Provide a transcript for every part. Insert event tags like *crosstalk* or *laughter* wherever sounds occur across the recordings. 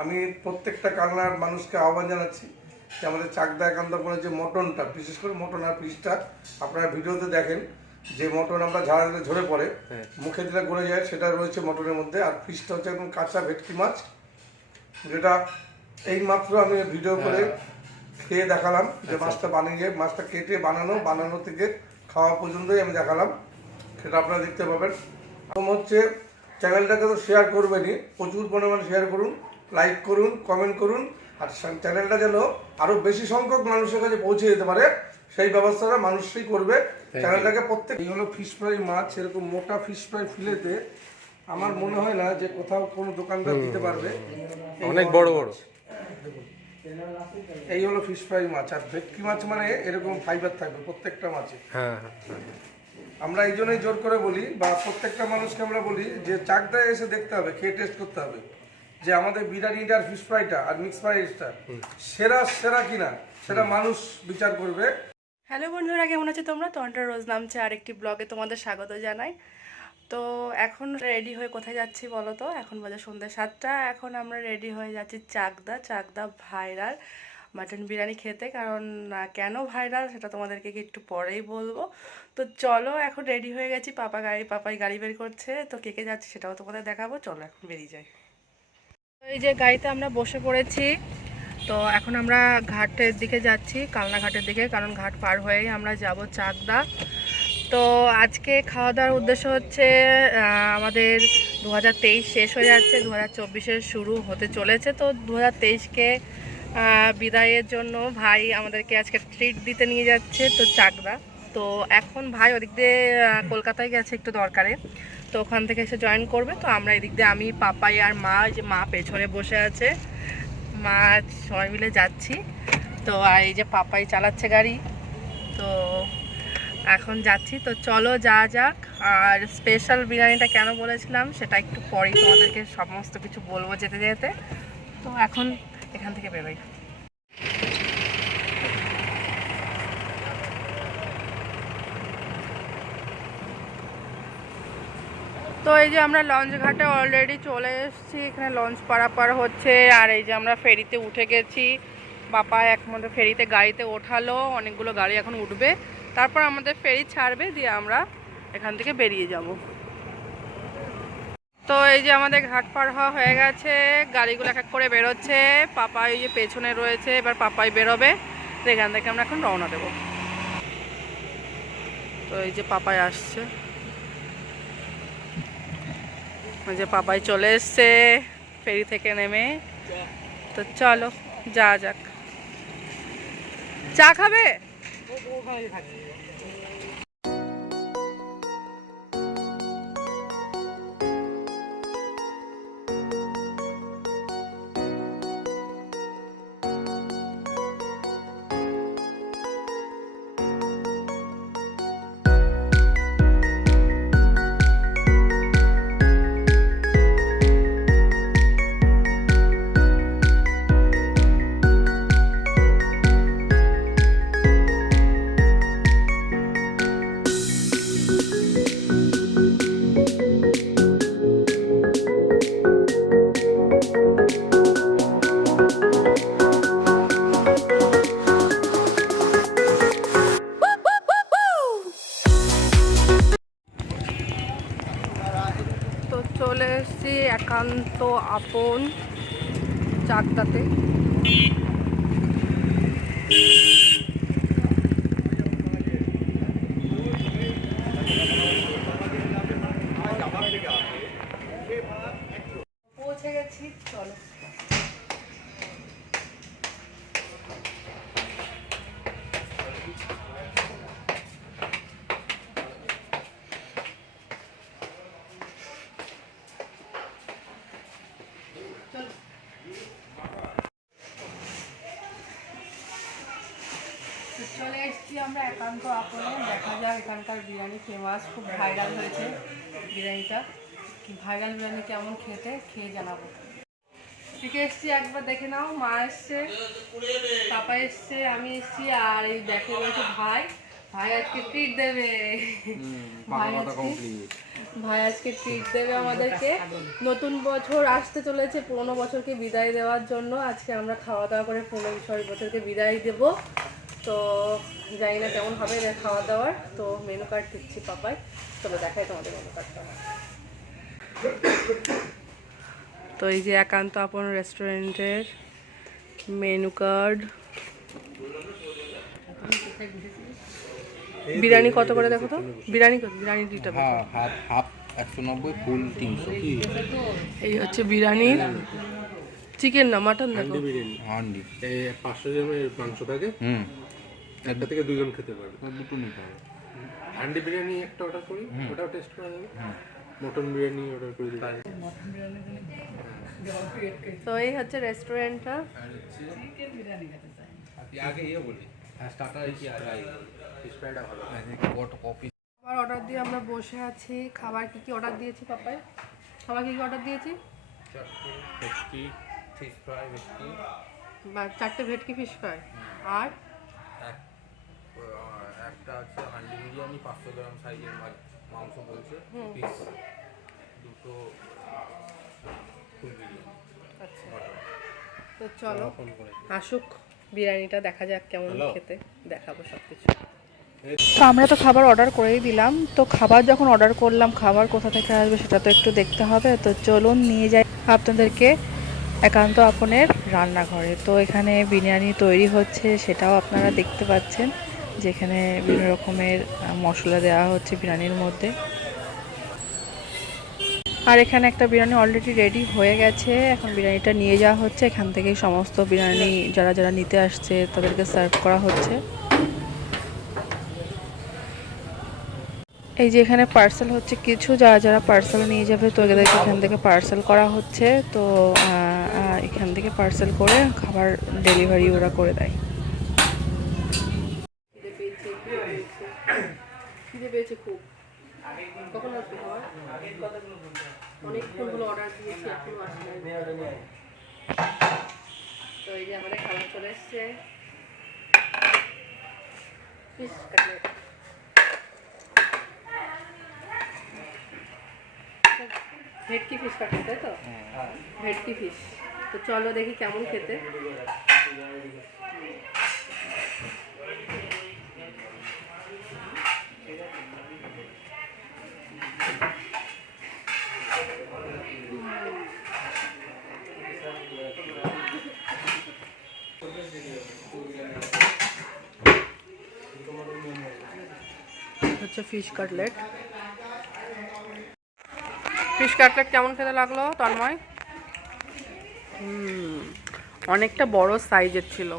আমি প্রত্যেকটা কালনার মানুষকে আহ্বান জানাচ্ছি যে আমাদের চাকদা একান্ত করে যে মটনটা বিশেষ করে মটন আর পিসটা আপনারা ভিডিওতে দেখেন যে মটন আমরা ঝাড়া দিলে ঝরে পড়ে মুখে দিলে গলে যায় সেটা রয়েছে মটনের মধ্যে আর পিসটা হচ্ছে একদম কাঁচা ভেটকি মাছ যেটা এই মাত্র আমি ভিডিও করে খেয়ে দেখালাম যে মাছটা বানিয়ে মাছটা কেটে বানানো বানানো থেকে খাওয়া পর্যন্তই আমি দেখালাম সেটা আপনারা দেখতে পাবেন। প্রথম হচ্ছে চ্যানেলটাকে তো শেয়ার করবেনই প্রচুর পরিমাণে শেয়ার করুন লাইক করুন কমেন্ট করুন আর চ্যানেলটা যেন আরও বেশি সংখ্যক মানুষের কাছে পৌঁছে যেতে পারে সেই ব্যবস্থাটা মানুষই করবে। চ্যানেলটাকে প্রত্যেক এই হলো ফিশ ফ্রাই মাছ এরকম মোটা ফিশ ফ্রাই ফিলেতে আমার মনে হয় না যে কোথাও কোনো দোকানদার দিতে পারবে। অনেক বড় বড়। এই হলো ফিশ ফ্রাই মাছ আর ভেটকি মাছ মানে এরকম ফাইবার থাকবে প্রত্যেকটা মাছে। হ্যাঁ হ্যাঁ আমরা এই জন্যই জোর করে বলি বা প্রত্যেকটা মানুষকে আমরা বলি যে চাকদায় এসে দেখতে হবে খেয়ে টেস্ট করতে হবে। যে আমাদের বিরিয়ানিটা আর ফিশ ফ্রাইটা আর মিক্স ফ্রাইসটা সেরা সেরা কিনা, সেটা মানুষ বিচার করবে। হ্যালো বন্ধুরা, কেমন আছো তোমরা? তন্টার রোজ নামছে আরেকটি ব্লগে তোমাদের স্বাগত জানাই। তো এখন রেডি হয়ে কোথায় যাচ্ছি বলো তো? এখন বাজে সন্ধ্যে সাতটা, এখন আমরা রেডি হয়ে যাচ্ছি চাকদা চাকদা ভাইরাল মাটন বিরিয়ানি খেতে। কারণ কেন ভাইরাল সেটা তোমাদেরকে একটু পরেই বলব। তো চলো, এখন রেডি হয়ে গেছি পাপা গাড়ি পাপাই গাড়ি বের করছে। তো কে কে যাচ্ছে সেটাও তোমাদের দেখাবো। চলো, এখন বেরিয়ে যাই। এই যে গাড়িতে আমরা বসে পড়েছি, তো এখন আমরা ঘাটের দিকে যাচ্ছি, কালনা ঘাটের দিকে, কারণ ঘাট পার হয়েই আমরা যাব চাকদা। তো আজকে খাওয়া দাওয়ার উদ্দেশ্য হচ্ছে আমাদের দু হাজার তেইশ শেষ হয়ে যাচ্ছে দু হাজার শুরু হতে চলেছে। তো দু হাজার বিদায়ের জন্য ভাই আমাদেরকে আজকে ট্রিট দিতে নিয়ে যাচ্ছে, তো চাকদা। তো এখন ভাই ওদিক দিয়ে কলকাতায় গেছে একটু দরকারে। তো ওখান থেকে এসে জয়েন করবে। তো আমরা এদিক দিয়ে আমি, পাপাই আর মা যে মা পেছনে বসে আছে। মা সবাই মিলে যাচ্ছি। তো আর এই যে পাপাই চালাচ্ছে গাড়ি। তো এখন যাচ্ছি। তো চলো যা যাক। আর স্পেশাল বিরিয়ানিটা কেন বলেছিলাম, সেটা একটু পরেই তোমাদেরকে সমস্ত কিছু বলব যেতে যেতে। তো এখন এখান থেকে বেরোই। তো এই যে আমরা লঞ্চ ঘাটে অলরেডি চলে এসেছি, এখানে লঞ্চ পারাপার হচ্ছে, আর এই যে আমরা ফেরিতে উঠে গেছি। বাবা এক মধ্যে ফেরিতে গাড়িতে ওঠালো, অনেকগুলো গাড়ি এখন উঠবে। তারপর আমাদের ফেরি ছাড়বে, দিয়ে আমরা এখান থেকে বেরিয়ে যাব। তো এই যে আমাদের ঘাট পার হওয়া হয়ে গেছে, গাড়িগুলো এক এক করে বেরোচ্ছে। পাপা এই যে পেছনে রয়েছে, এবার পাপাই বেরোবে তো এখান থেকে আমরা এখন রওনা দেবো। তো এই যে পাপাই আসছে। যে বাবাই চলে এসছে ফেরি থেকে নেমে। তো চলো যা যাক। চা খাবে? একান্ত আপন চাকদাতে একান্ত আপনে দেখা যাক এখানকার বিরিয়ানি ফেমাস খুব ভাইরাল হয়েছে বিরিয়ানিটা। ভাইরাল বিরিয়ানি কেমন খেতে খেয়ে জানাব। ঠিক এসছি একবার দেখে নাও মা এসছে পাপা এসছে আমি এসছি আর এই দেখে রয়েছে ভাই ভাই আজকে ট্রিট দেবে। ভাই আজকে ভাই আজকে ট্রিট দেবে আমাদেরকে। নতুন বছর আসতে চলেছে পুরোনো বছরকে বিদায় দেওয়ার জন্য। আজকে আমরা খাওয়া দাওয়া করে পুরোনো ছয় বছরকে বিদায় দেব। তো জানি না কেমন হবে এদের খাওয়া দাওয়ার। তো মেনু কার্ড দিচ্ছি পাপাই। তবে দেখাই তোমাদের মেনু কার্ডটা তো এই যে একান্ত আপন রেস্টুরেন্টের মেনু কার্ড বিরিয়ানি কত করে দেখো তো? বিরিয়ানি কত? বিরিয়ানি দুইটা হ্যাঁ হাফ হাফ একশো নব্বই ফুল তিনশো কি? এই হচ্ছে বিরিয়ানি চিকেন না মাটন দেখো। বিরিয়ানি। হান্ডি এই পাঁচশো গ্রামের মাংস থাকে। হুম। একটা থেকে দুজন খেতে পারবে। দুটো নিতে হবে। হান্ডি বিরিয়ানি একটা অর্ডার করি ওটাও টেস্ট করা যাবে। মটন বিরিয়ানি অর্ডার করে দিই তো এই হচ্ছে রেস্টুরেন্টটা আগে ইয়ে বলি। হ্যাঁ স্টার্টার কি আর ভালো। কত কফি খাবার অর্ডার দিয়ে আমরা বসে আছি। খাবার কি কি অর্ডার দিয়েছি পাপাই? খাবার কি কি অর্ডার দিয়েছি? ভেটকি ফিশ ফ্রাই ভেটকি। বা চারটে ভেটকি ফিশ ফ্রাই আর? একটা আছে হান্ডি বিরিয়ানি পাঁচশো গ্রাম সাইজের মাংস বলছে পিস দুটো ফুল বিরিয়ানি। আচ্ছা। তো চলো আসুক বিরিয়ানিটা দেখা যাক কেমন খেতে দেখাবো সব কিছু তো আমরা তো খাবার অর্ডার করেই দিলাম তো খাবার যখন অর্ডার করলাম খাবার কোথা থেকে আসবে সেটা তো একটু দেখতে হবে তো চলুন নিয়ে যাই আপনাদেরকে একান্ত আপনের রান্নাঘরে। তো এখানে বিরিয়ানি তৈরি হচ্ছে সেটাও আপনারা দেখতে পাচ্ছেন। যেখানে বিভিন্ন রকমের মশলা দেওয়া হচ্ছে বিরিয়ানির মধ্যে। আর এখানে একটা বিরিয়ানি অলরেডি রেডি হয়ে গেছে। এখন বিরিয়ানিটা নিয়ে যাওয়া হচ্ছে। এখান থেকেই সমস্ত বিরিয়ানি যারা যারা নিতে আসছে, তাদেরকে সার্ভ করা হচ্ছে। এই যে এখানে পার্সেল হচ্ছে কিছু, যারা যারা পার্সেল নিয়ে যাবে, তো এদেরকে এখান থেকে পার্সেল করা হচ্ছে। তো এখান থেকে পার্সেল করে খাবার ডেলিভারি ওরা করে দেয় খিদে পেয়েছে খুব কখন আসবে খাবার হলো অর্ডার দিয়েছি এখনও আসে তো এই যে আমাদের খাবার চলে এসছে। ফিশ কাটলেট ভেটকি ফিশ কাটলেট তাই তো? ভেটকি ফিশ তো চলো দেখি কেমন খেতে। হচ্ছে ফিশ কাটলেট। ফিশ কাটলেট কেমন খেতে লাগল, তন্ময়? অনেকটা বড় সাইজের ছিল।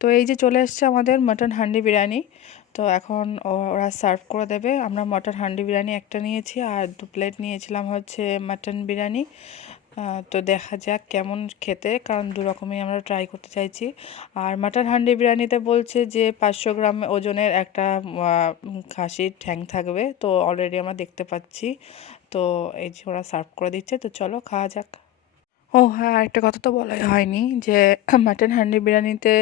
তো এই যে চলে এসছে আমাদের মটন হান্ডি বিরিয়ানি। তো এখন ওরা সার্ভ করে দেবে। আমরা মটন হান্ডি বিরিয়ানি একটা নিয়েছি আর দু প্লেট নিয়েছিলাম হচ্ছে মটন বিরিয়ানি। তো দেখা যাক কেমন খেতে, কারণ দু রকমই আমরা ট্রাই করতে চাইছি। আর মাটন হান্ডি বিরিয়ানিতে বলছে যে পাঁচশো গ্রাম ওজনের একটা খাসির ঠ্যাং থাকবে। তো অলরেডি আমরা দেখতে পাচ্ছি। তো এই যে ওরা সার্ভ করে দিচ্ছে। তো চলো খাওয়া যাক। ও হ্যাঁ একটা কথা তো বলাই হয়নি যে *clears throat* মাটন হান্ডি বিরিয়ানিতে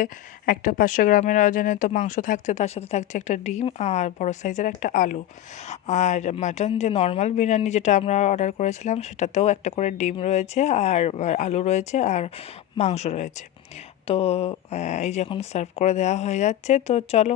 একটা পাঁচশো গ্রামের ওজনে তো মাংস থাকছে, তার সাথে থাকছে একটা ডিম আর বড় সাইজের একটা আলু। আর মাটন যে নর্মাল বিরিয়ানি যেটা আমরা অর্ডার করেছিলাম, সেটাতেও একটা করে ডিম রয়েছে আর আলু রয়েছে আর মাংস রয়েছে। তো এই যে এখন সার্ভ করে দেওয়া হয়ে যাচ্ছে, তো চলো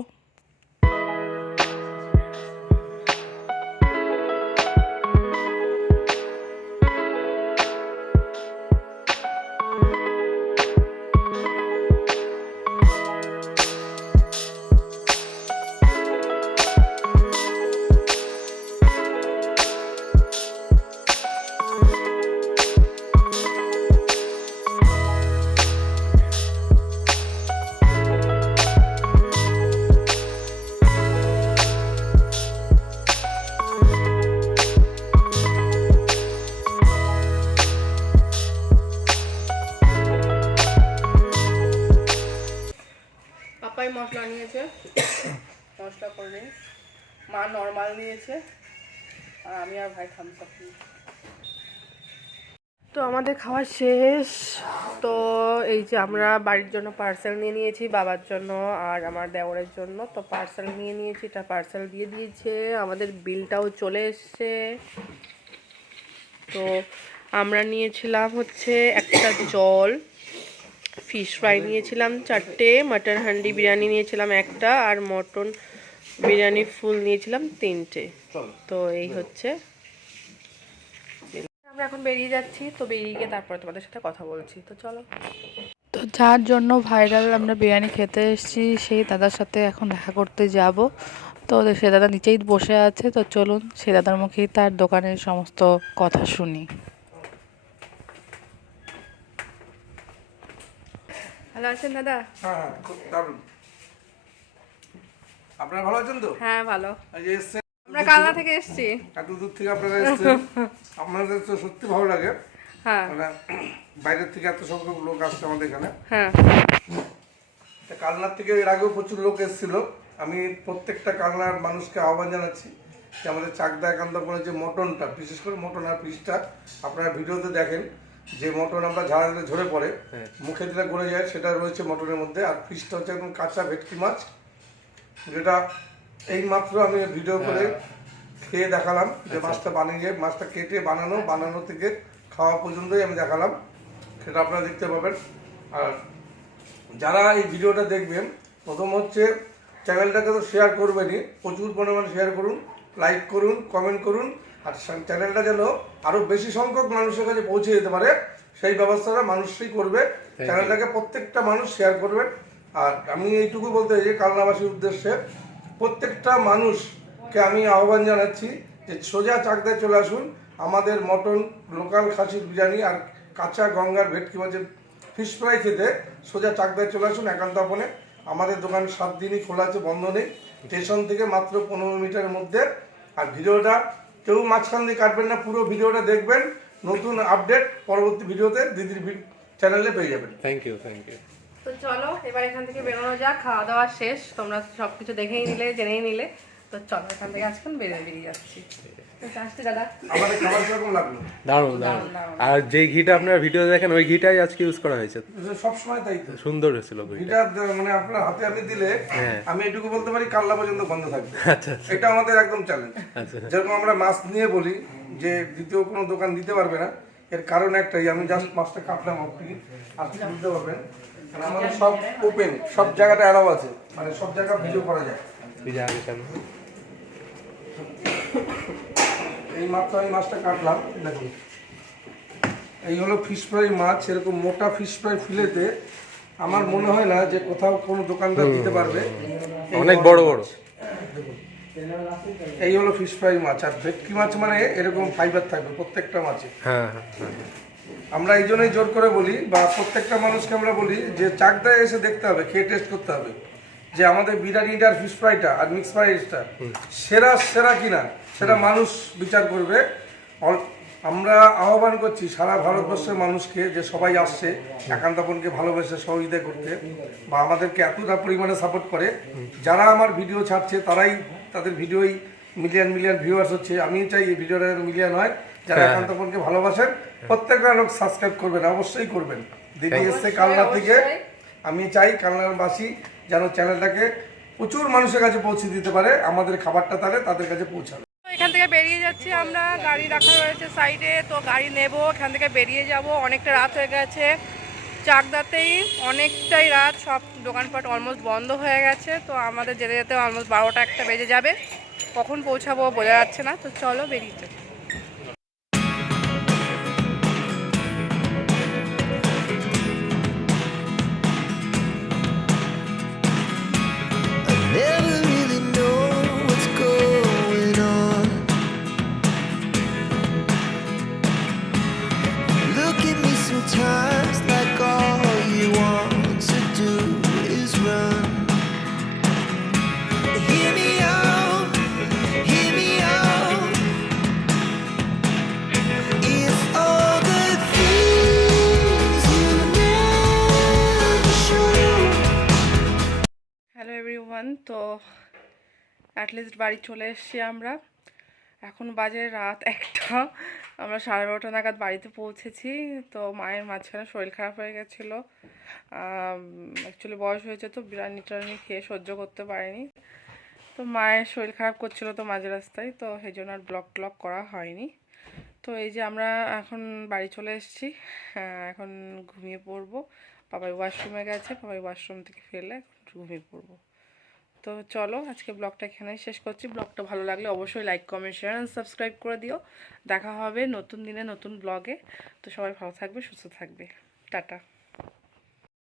পাপাই মশলা নিয়েছে। মশলা করে নিই মা নর্মাল নিয়েছে আর আমি আর ভাই থামস আপ তো আমাদের খাওয়া শেষ। তো এই যে আমরা বাড়ির জন্য পার্সেল নিয়ে নিয়েছি, বাবার জন্য আর আমার দেওয়ারের জন্য। তো পার্সেল নিয়ে নিয়েছি, এটা পার্সেল দিয়ে দিয়েছে। আমাদের বিলটাও চলে এসছে। তো আমরা নিয়েছিলাম হচ্ছে একটা জল। ফিশ ফ্রাই নিয়েছিলাম চারটে মাটন হান্ডি বিরিয়ানি নিয়েছিলাম একটা আর মটন বিরিয়ানি ফুল নিয়েছিলাম তিনটে। তো এই হচ্ছে। আমরা এখন বেরিয়ে যাচ্ছি তো বেরিয়ে গিয়ে তারপরে তোমাদের সাথে কথা বলছি। তো চলো। তো যার জন্য ভাইরাল আমরা বিরিয়ানি খেতে এসেছি সেই দাদার সাথে এখন দেখা করতে যাব। তো সে দাদা নিচেই বসে আছে তো চলুন সে দাদার মুখেই তার দোকানের সমস্ত কথা শুনি। ভালো আছেন দাদা? হ্যাঁ হ্যাঁ খুব দারুণ। আপনারা ভালো আছেন তো? হ্যাঁ ভালো। আমরা কালনা থেকে এসেছি। এত দূর থেকে আপনারা এসছেন। *laughs* আপনাদের তো সত্যি ভালো লাগে। হ্যাঁ। মানে বাইরের থেকে এত সংখ্যক লোক আসছে আমাদের এখানে। হ্যাঁ। কালনার থেকে এর আগেও প্রচুর লোক এসেছিল। আমি প্রত্যেকটা কালনার মানুষকে আহ্বান জানাচ্ছি যে আমাদের চাকদা একান্তপুরে যে মটনটা বিশেষ করে মটন আর পিসটা আপনারা ভিডিওতে দেখেন। যে মটন আমরা ঝাড়া ঝরে পড়ে মুখে দিলে গড়ে যায় সেটা রয়েছে মটনের মধ্যে। আর পিসটা হচ্ছে একদম কাঁচা ভেটকি মাছ যেটা এই মাত্র আমি ভিডিও করে খেয়ে দেখালাম যে মাছটা বানিয়ে মাছটা কেটে বানানো বানানো থেকে খাওয়া পর্যন্তই আমি দেখালাম। সেটা আপনারা দেখতে পাবেন। আর যারা এই ভিডিওটা দেখবেন প্রথম হচ্ছে চ্যানেলটাকে তো শেয়ার করবেনই প্রচুর পরিমাণে শেয়ার করুন লাইক করুন কমেন্ট করুন। আর চ্যানেলটা যেন আরও বেশি সংখ্যক মানুষের কাছে পৌঁছে যেতে পারে সেই ব্যবস্থাটা মানুষই করবে। চ্যানেলটাকে প্রত্যেকটা মানুষ শেয়ার করবেন আর আমি এইটুকু বলতে চাই যে কালনাবাসীর উদ্দেশ্যে প্রত্যেকটা মানুষকে আমি আহ্বান জানাচ্ছি যে সোজা চাকদায় চলে আসুন। আমাদের মটন লোকাল খাসির বিরিয়ানি আর কাঁচা গঙ্গার ভেটকি মাছের ফিশ ফ্রাই খেতে সোজা চাকদায় চলে আসুন একান্ত আপনে। আমাদের দোকান সাত দিনই খোলা আছে বন্ধ নেই। স্টেশন থেকে মাত্র পনেরো মিটারের মধ্যে। আর ভিডিওটা কেউ মাঝখান দিয়ে কাটবেন না পুরো ভিডিওটা দেখবেন। নতুন আপডেট পরবর্তী ভিডিওতে দিদির চ্যানেলে পেয়ে যাবেন। থ্যাংক ইউ থ্যাংক ইউ তো চলো এবার এখান থেকে বেরোনো যাক খাওয়া দাওয়া শেষ তোমরা সব কিছু দেখেই নিলে জেনেই নিলে। তো চলো এখান থেকে আজকে বেরিয়ে বেরিয়ে যাচ্ছি। তো আসছি দাদা। আমাদের খাবার কীরকম লাগল? দারুণ দারুণ। আর যে ঘিটা আপনারা ভিডিও দেখেন ওই ঘিটাই আজকে ইউজ করা হয়েছে। সবসময় তাই তো। সুন্দর হয়েছিল ঘিটা। মানে আপনার হাতে আমি দিলে হ্যাঁ। আমি এটুকু বলতে পারি কাল্লা পর্যন্ত বন্ধ থাকবে। আচ্ছা এটা আমাদের একদম চ্যালেঞ্জ আচ্ছা। যেরকম আমরা মাছ নিয়ে বলি যে দ্বিতীয় কোনো দোকান দিতে পারবে না এর কারণ একটাই আমি জাস্ট মাছটা কাটলাম আপনি আপনি বুঝতে পারবেন? কারণ আমাদের সব ওপেন সব জায়গাটা অ্যালাউ আছে। মানে সব জায়গা ভিডিও করা যায়। এই মাত্র আমি মাছটা কাটলাম। দেখুন। এই হলো ফিশ ফ্রাই মাছ এরকম মোটা ফিশ ফ্রাই ফিলেতে আমার মনে হয় না যে কোথাও কোনো দোকানদার দিতে পারবে। অনেক বড় বড়। এই হলো ফিশ ফ্রাই মাছ। আর ভেটকি মাছ মানে এরকম ফাইবার থাকবে প্রত্যেকটা মাছে। হ্যাঁ হ্যাঁ হ্যাঁ। আমরা এই জন্যই জোর করে বলি বা প্রত্যেকটা মানুষকে আমরা বলি যে চাকদায় এসে দেখতে হবে খেয়ে টেস্ট করতে হবে। যে আমাদের বিরিয়ানিটা আর ফিশ ফ্রাইটা আর মিক্স ফ্রাইসটা সেরা সেরা কিনা সেটা মানুষ বিচার করবে। আমরা আহ্বান করছি সারা ভারতবর্ষের মানুষকে যে সবাই আসছে একান্তপনকে ভালোবেসে সহযোগিতা করতে বা আমাদেরকে এতটা পরিমাণে সাপোর্ট করে। যারা আমার ভিডিও ছাড়ছে তারাই তাদের ভিডিওই মিলিয়ন মিলিয়ন ভিউয়ার্স হচ্ছে। আমি চাই এই ভিডিওটা মিলিয়ন হয় যারা একান্তপনকে ভালোবাসেন প্রত্যেকটা লোক সাবস্ক্রাইব করবেন অবশ্যই করবেন। দিদি এসছে কালনা থেকে। আমি চাই কালনার বাসী যেন চ্যানেলটাকে প্রচুর মানুষের কাছে পৌঁছে দিতে পারে, আমাদের খাবারটা তাহলে তাদের কাছে পৌঁছাবে। এখান থেকে বেরিয়ে যাচ্ছি আমরা, গাড়ি রাখা রয়েছে সাইডে, তো গাড়ি নেব, এখান থেকে বেরিয়ে যাব। অনেকটা রাত হয়ে গেছে, চাকদাতেই অনেকটাই রাত, সব দোকানপাট অলমোস্ট বন্ধ হয়ে গেছে, তো আমাদের যেতে যেতে অলমোস্ট বারোটা একটা বেজে যাবে। কখন পৌঁছাবো বোঝা যাচ্ছে না, তো চলো বেরিয়ে যাই। তো অ্যাটলিস্ট বাড়ি চলে এসেছি আমরা। এখন বাজে রাত একটা, আমরা সাড়ে বারোটা নাগাদ বাড়িতে পৌঁছেছি। তো মায়ের মাঝখানে শরীর খারাপ হয়ে গেছিল। অ্যাকচুয়ালি বয়স হয়েছে তো, বিরিয়ানি টিরানি খেয়ে সহ্য করতে পারেনি। তো মায়ের শরীর খারাপ করছিল তো মাঝ রাস্তায়, তো সেই জন্য আর ব্লক ট্লগ করা হয়নি। তো এই যে আমরা এখন বাড়ি চলে এসেছি। এখন ঘুমিয়ে পড়ব। বাবাই ওয়াশরুমে গেছে, বাবাই ওয়াশরুম থেকে ফেলে ঘুমিয়ে পড়ব। তো চলো, আজকে ব্লগটা এখানেই শেষ করছি। ব্লগটা ভালো লাগলে অবশ্যই like comment share and subscribe করে দিও। দেখা হবে নতুন দিনে নতুন ব্লগে। তো সবাই ভালো থাকবে, সুস্থ থাকবে। টাটা।